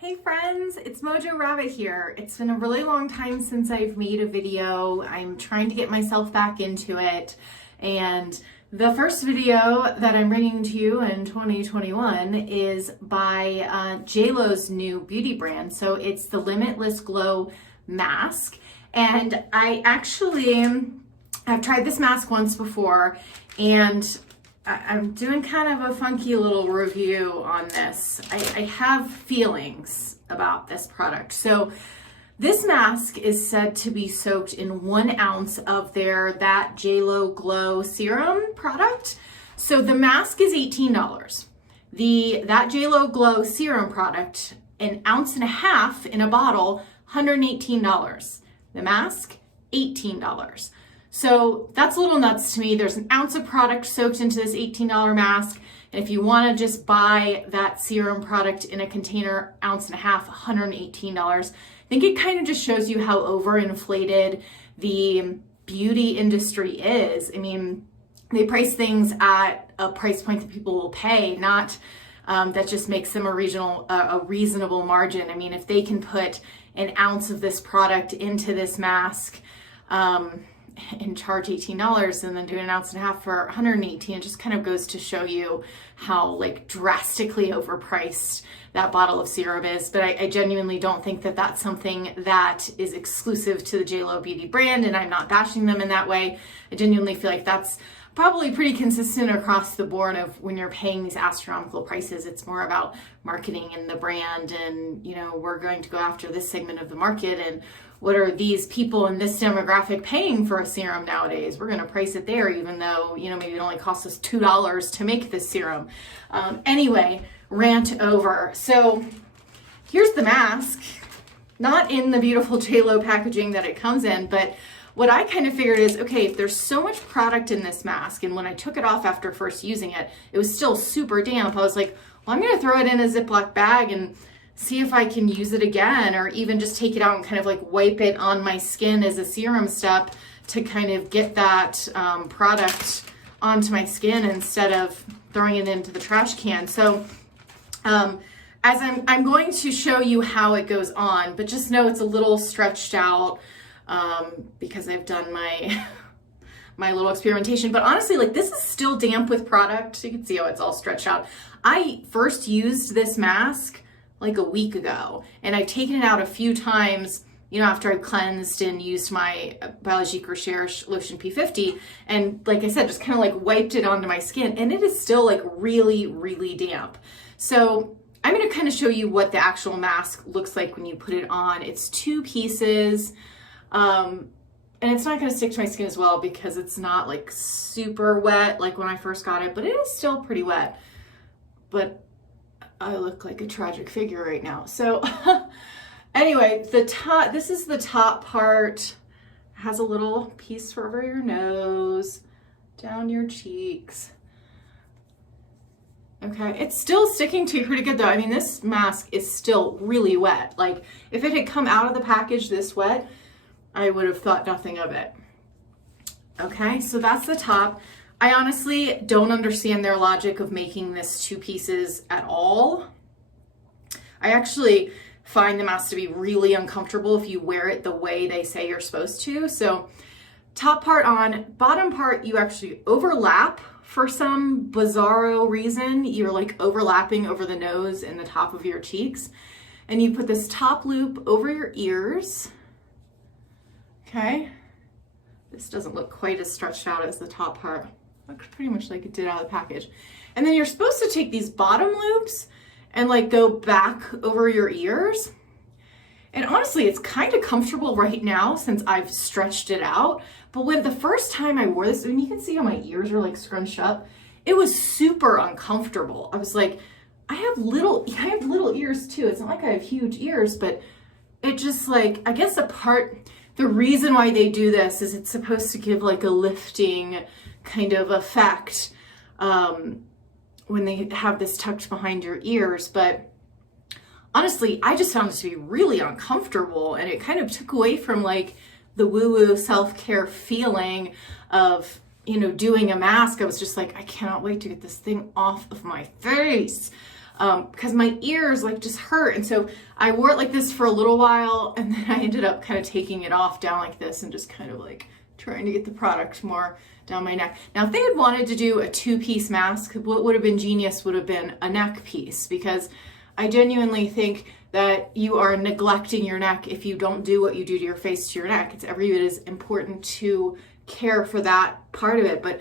Hey friends, it's Mojo Rabbit here. It's been a really long time since I've made a video. I'm trying to get myself back into it. And the first video that I'm bringing to you in 2021 is by JLo's new beauty brand. So it's the Limitless Glow Mask. And I've tried this mask once before, and I'm doing kind of a funky little review on this. I have feelings about this product. So this mask is said to be soaked in 1 ounce of their That JLo Glow Serum product. So the mask is $18. The That JLo Glow Serum product, 1.5 ounces in a bottle, $118. The mask, $18. So that's a little nuts to me. There's 1 ounce of product soaked into this $18 mask. And if you want to just buy that serum product in a container, 1.5 ounces, $118. I think it kind of just shows you how overinflated the beauty industry is. I mean, they price things at a price point that people will pay, not that just makes them a reasonable margin. I mean, if they can put 1 ounce of this product into this mask, and charge $18 and then do 1.5 ounces for $118, it just kind of goes to show you how like drastically overpriced that bottle of serum is. But I genuinely don't think that that's something that is exclusive to the JLo Beauty brand, and I'm not bashing them in that way. I genuinely feel like that's probably pretty consistent across the board of when you're paying these astronomical prices. It's more about marketing and the brand, and you know, we're going to go after this segment of the market, and what are these people in this demographic paying for a serum nowadays? We're going to price it there, even though, you know, maybe it only costs us $2 to make this serum. Anyway, rant over. So here's the mask, not in the beautiful JLo packaging that it comes in, but what I kind of figured is, okay, if there's so much product in this mask, and when I took it off after first using it, it was still super damp. I was like, well, I'm going to throw it in a Ziploc bag and see if I can use it again, or even just take it out and kind of like wipe it on my skin as a serum step to kind of get that product onto my skin instead of throwing it into the trash can. So as I'm going to show you how it goes on, but just know it's a little stretched out because I've done my my little experimentation. But honestly, like, this is still damp with product. You can see how it's all stretched out. I first used this mask like a week ago, and I've taken it out a few times, you know, after I've cleansed and used my Biologique Recherche Lotion P50, and like I said, just kind of like wiped it onto my skin, and it is still like really, really damp. So I'm going to kind of show you what the actual mask looks like when you put it on. It's 2 pieces, and it's not going to stick to my skin as well because it's not like super wet like when I first got it, but it is still pretty wet. But I look like a tragic figure right now. So anyway, this is the top part. It has a little piece for over your nose, down your cheeks. Okay, it's still sticking to you pretty good though. I mean, this mask is still really wet. Like, if it had come out of the package this wet, I would have thought nothing of it. Okay, so that's the top. I honestly don't understand their logic of making this 2 pieces at all. I actually find the mask to be really uncomfortable if you wear it the way they say you're supposed to. So top part on, bottom part you actually overlap for some bizarro reason. You're like overlapping over the nose and the top of your cheeks. And you put this top loop over your ears. Okay. This doesn't look quite as stretched out as the top part. Looks pretty much like it did out of the package. And then you're supposed to take these bottom loops and like go back over your ears. And honestly, it's kind of comfortable right now since I've stretched it out. But when the first time I wore this, and you can see how my ears are like scrunched up, it was super uncomfortable. I was like, I have little ears too. It's not like I have huge ears, but it just like, I guess the reason why they do this is it's supposed to give like a lifting kind of effect when they have this tucked behind your ears. But honestly, I just found it to be really uncomfortable, and it kind of took away from like the woo-woo self-care feeling of, you know, doing a mask. I was just like, I cannot wait to get this thing off of my face. because my ears like just hurt. And so I wore it like this for a little while, and then I ended up kind of taking it off down like this and just kind of like trying to get the product more down my neck. Now, if they had wanted to do a 2-piece mask, what would have been genius would have been a neck piece, because I genuinely think that you are neglecting your neck if you don't do what you do to your face to your neck. It's every bit as important to care for that part of it. But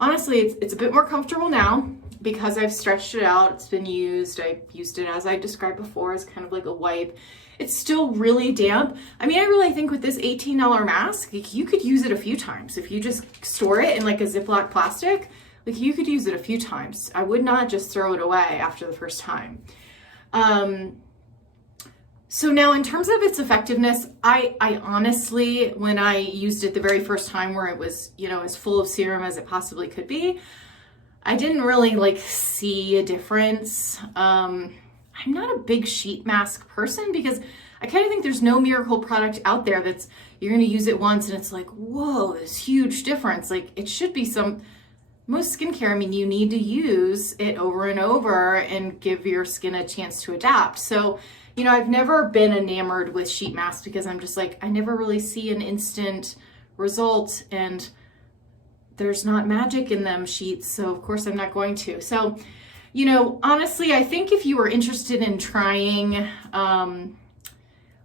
honestly, it's a bit more comfortable now because I've stretched it out. It's been used. I used it, as I described before, as kind of like a wipe. It's still really damp. I mean, I really think with this $18 mask, like, you could use it a few times. If you just store it in like a Ziploc plastic, like, you could use it a few times. I would not just throw it away after the first time. So now in terms of its effectiveness, I honestly, when I used it the very first time where it was, you know, as full of serum as it possibly could be, I didn't really like see a difference. I'm not a big sheet mask person because I kind of think there's no miracle product out there that's, you're going to use it once and it's like, whoa, this huge difference. Like, it should be most skincare, I mean, you need to use it over and over and give your skin a chance to adapt. So, you know, I've never been enamored with sheet masks because I'm just like, I never really see an instant result, and there's not magic in them sheets. So of course I'm not going to. So, you know, honestly, I think if you were interested in trying,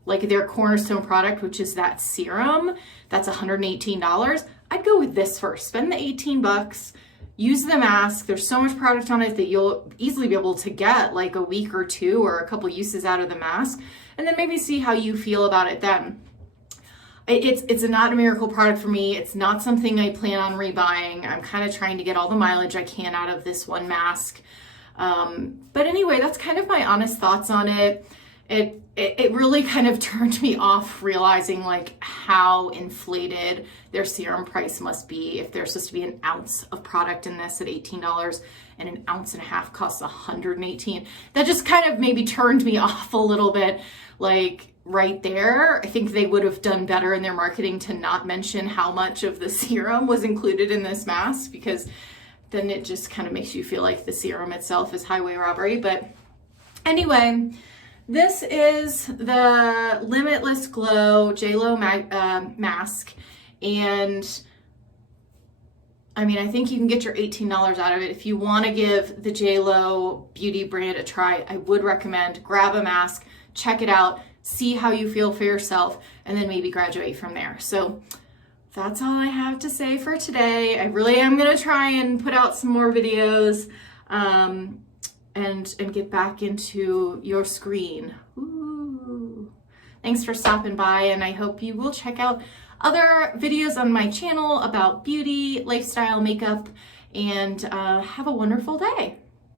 like their cornerstone product, which is that serum, that's $118. I'd go with this first. Spend the 18 bucks. Use the mask. There's so much product on it that you'll easily be able to get like a week or two or a couple uses out of the mask, and then maybe see how you feel about it then. It's not a miracle product for me. It's not something I plan on rebuying. I'm kind of trying to get all the mileage I can out of this one mask. But anyway, that's kind of my honest thoughts on it. It really kind of turned me off realizing like how inflated their serum price must be if there's supposed to be an ounce of product in this at $18 and an ounce and a half costs $118. That just kind of maybe turned me off a little bit. Like right there, I think they would have done better in their marketing to not mention how much of the serum was included in this mask, because then it just kind of makes you feel like the serum itself is highway robbery. But anyway, this is the Limitless Glow JLo mask, and I mean, I think you can get your $18 out of it. If you want to give the JLo Beauty brand a try, I would recommend grab a mask, check it out, see how you feel for yourself, and then maybe graduate from there. So that's all I have to say for today. I really am going to try and put out some more videos and get back into your screen. Ooh. Thanks for stopping by, and I hope you will check out other videos on my channel about beauty, lifestyle, makeup, and have a wonderful day.